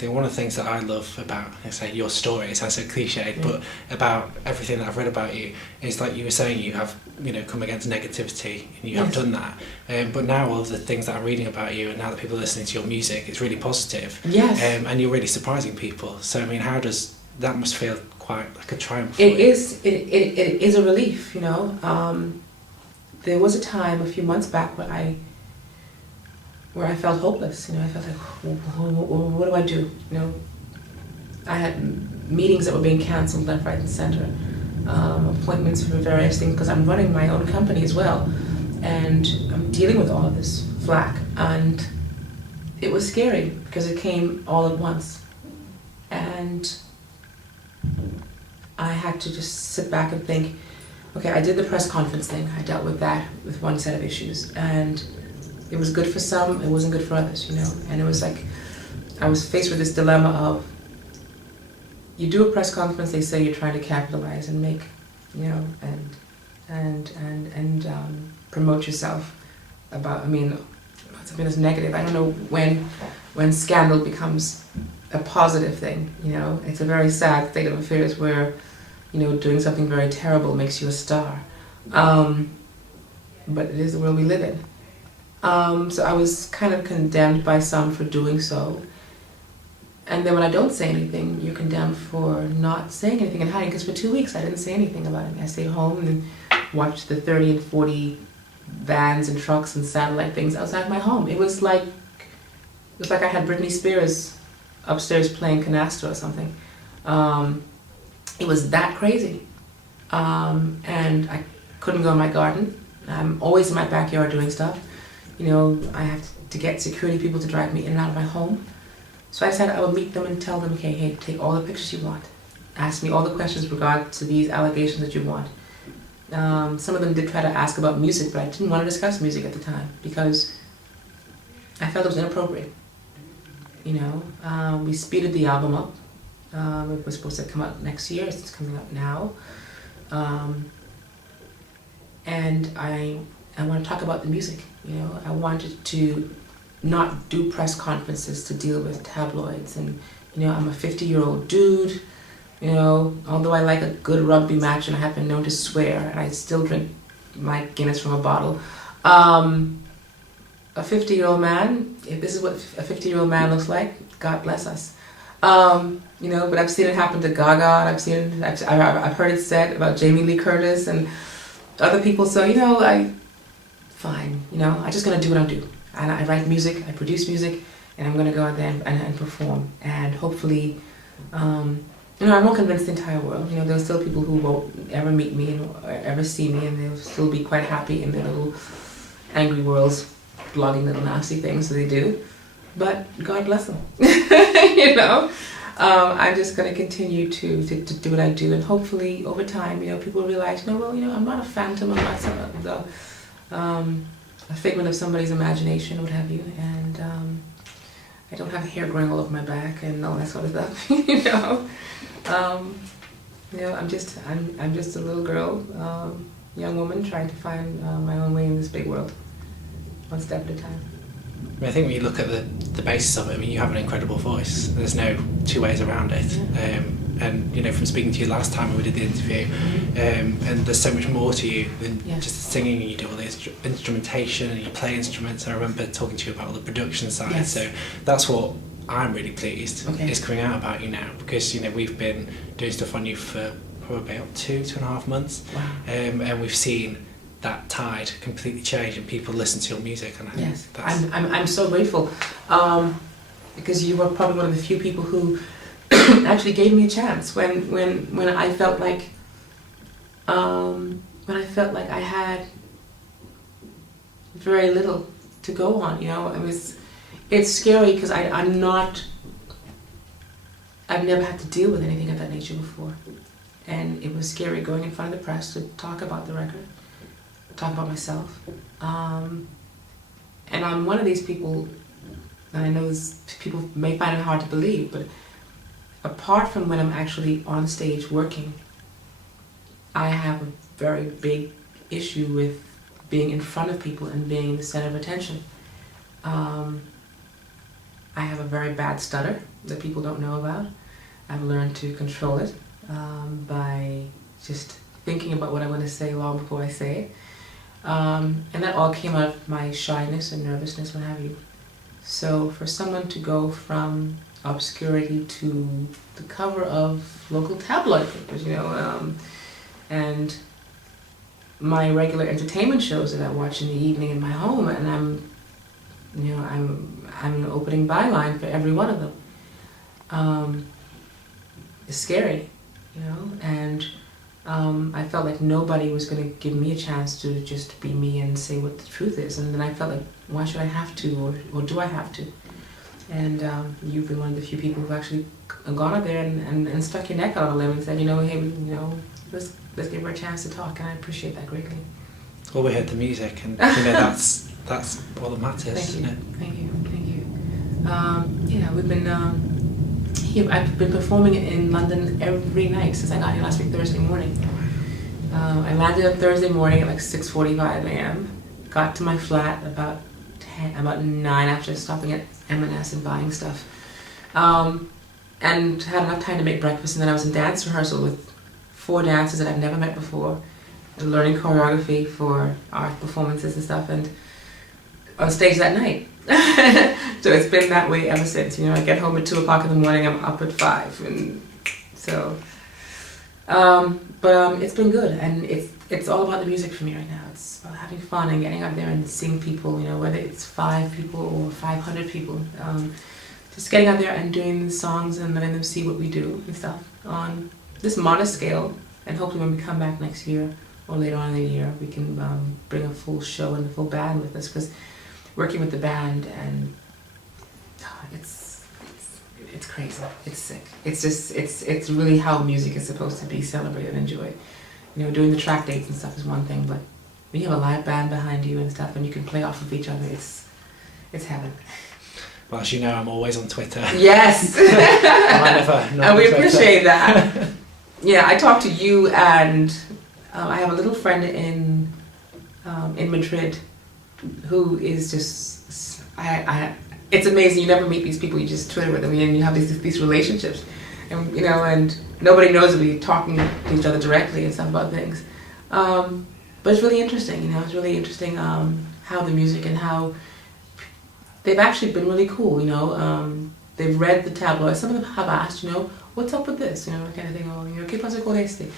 One of the things that I love about, I say, your story, it sounds so cliched, but about everything that I've read about you is, like you were saying, you have, come against negativity, and you have done that. But now all of the things that I'm reading about you, and now that people are listening to your music, it's really positive. Yes. And you're really surprising people. So, I mean, how does that must feel quite like a triumph? It is a relief, There was a time a few months back where I felt hopeless. I felt like, what do I do? I had meetings that were being canceled left, right, and center, appointments for various things, because I'm running my own company as well, and I'm dealing with all of this flack, and it was scary because it came all at once, and I had to just sit back and think, okay, I did the press conference thing, I dealt with that with one set of issues, and it was good for some, it wasn't good for others, and it was like, I was faced with this dilemma of, you do a press conference, they say you're trying to capitalize and make, and promote yourself about, something that's negative. I don't know when scandal becomes a positive thing, It's a very sad state of affairs where, doing something very terrible makes you a star. But it is the world we live in. So I was kind of condemned by some for doing so. And then when I don't say anything, you're condemned for not saying anything and hiding, because for 2 weeks I didn't say anything about it. I stayed home and watched the 30 and 40 vans and trucks and satellite things outside my home. It was like I had Britney Spears upstairs playing canasta or something. It was that crazy. And I couldn't go in my garden. I'm always in my backyard doing stuff. I have to get security people to drive me in and out of my home. So I decided I would meet them and tell them, okay, hey, take all the pictures you want. Ask me all the questions with regard to these allegations that you want. Some of them did try to ask about music, but I didn't want to discuss music at the time because I felt it was inappropriate. We speeded the album up. It was supposed to come out next year. It's coming out now. And I want to talk about the music. I wanted to not do press conferences to deal with tabloids. And, I'm a 50-year-old dude. Although I like a good rugby match and I have been known to swear, and I still drink my Guinness from a bottle. A 50-year-old man, if this is what a 50-year-old man looks like, God bless us. But I've seen it happen to Gaga, and I've heard it said about Jamie Lee Curtis and other people. So, fine, I'm just gonna do what I do. And I write music, I produce music, and I'm gonna go out there and perform. And hopefully, I won't convince the entire world. There's still people who won't ever meet me or ever see me, and they'll still be quite happy in their little angry worlds, blogging little nasty things that they do. But God bless them. I'm just going to continue to do what I do, and hopefully over time, people realize, I'm not a phantom, I'm not a figment of somebody's imagination, what have you, and I don't have hair growing all over my back and all that sort of stuff. I'm just a little girl, young woman trying to find my own way in this big world, one step at a time. I think when you look at the basis of it, you have an incredible voice. There's no two ways around it. And from speaking to you last time when we did the interview, and there's so much more to you than just singing. You do all the instrumentation and you play instruments. I remember talking to you about all the production side. Yes. So that's what I'm really pleased is coming out about you now, because we've been doing stuff on you for probably about 2.5 months. Wow. And we've seen that tide completely change and people listen to your music, and I think I'm so grateful, because you were probably one of the few people who actually gave me a chance when I felt like I had very little to go on. It's scary because I've never had to deal with anything of that nature before, and it was scary going in front of the press to talk about the record, talk about myself, and I'm one of these people, and I know people may find it hard to believe, but apart from when I'm actually on stage working, I have a very big issue with being in front of people and being the center of attention. I have a very bad stutter that people don't know about. I've learned to control it by just thinking about what I want to say long before I say it. And that all came out of my shyness and nervousness, what have you. So for someone to go from obscurity to the cover of local tabloid papers, and my regular entertainment shows that I watch in the evening in my home, and I'm an opening byline for every one of them. It's scary, and I felt like nobody was going to give me a chance to just be me and say what the truth is, and then I felt like, why should I have to, or do I have to? And you've been one of the few people who've actually gone out there and stuck your neck out on a limb and said, hey, let's give her a chance to talk, and I appreciate that greatly. Well, we heard the music, and that's all that matters. Thank you. Thank you. We've been. I've been performing in London every night since I got here last week Thursday morning. I landed on Thursday morning at like 6:45 a.m. Got to my flat about 9 after stopping at M&S and buying stuff, and had enough time to make breakfast. And then I was in dance rehearsal with 4 dancers that I've never met before, and learning choreography for art performances and stuff, and on stage that night. So it's been that way ever since. I get home at 2 o'clock in the morning, I'm up at 5, and so it's been good, and it's all about the music for me right now. It's about having fun and getting out there and seeing people, whether it's 5 people or 500 people, just getting out there and doing the songs and letting them see what we do and stuff on this modest scale, and hopefully when we come back next year or later on in the year, we can bring a full show and a full band with us, because working with the band, and it's crazy, it's sick. It's really how music is supposed to be celebrated and enjoyed. Doing the track dates and stuff is one thing, but when you have a live band behind you and stuff, and you can play off of each other, it's heaven. Well, as you know, I'm always on Twitter. Yes. And we appreciate that. Yeah, I talked to you, and I have a little friend in Madrid who is just, it's amazing. You never meet these people, you just Twitter with them, and you have these relationships, and and nobody knows that we're talking to each other directly and stuff about things. But it's really interesting. It's really interesting how the music and how they've actually been really cool. They've read the tabloid. Some of them have asked, what's up with this, kind of thing, or ¿qué pasa con este?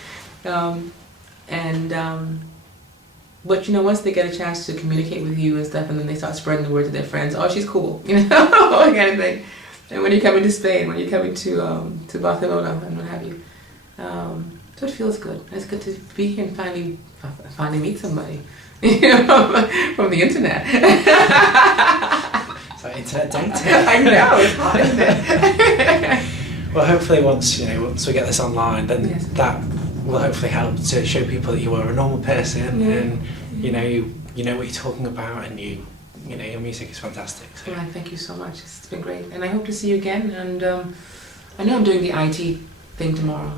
But once they get a chance to communicate with you and stuff, and then they start spreading the word to their friends, oh, she's cool, kind of thing. And when you're coming to Spain, when you're coming to Barcelona and what have you, so it feels good. It's good to be here and finally meet somebody, from the internet. It's like internet dating. I know, it's hot, isn't it? Well, hopefully once we get this online, then yes. That will hopefully help to show people that you are a normal person, yeah. and you know what you're talking about, and your music is fantastic. So. Well, thank you so much. It's been great, and I hope to see you again. And I know I'm doing the IT thing tomorrow.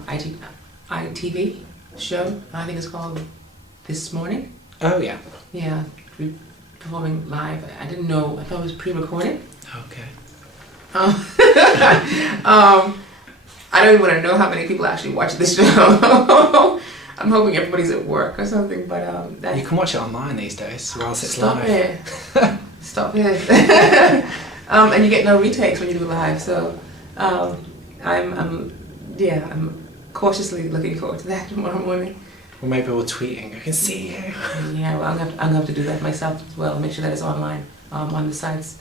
ITV show. I think it's called This Morning. Oh yeah. Yeah, we're performing live. I didn't know. I thought it was pre-recorded. Okay. I don't even want to know how many people actually watch this show. I'm hoping everybody's at work or something, but that's... You can watch it online these days whilst it's Stop live. It. Stop it. And you get no retakes when you do live, so I'm cautiously looking forward to that tomorrow morning. Or maybe we're tweeting, I can see you. Yeah, well, I'm gonna have to do that myself as well, make sure that it's online on the sites.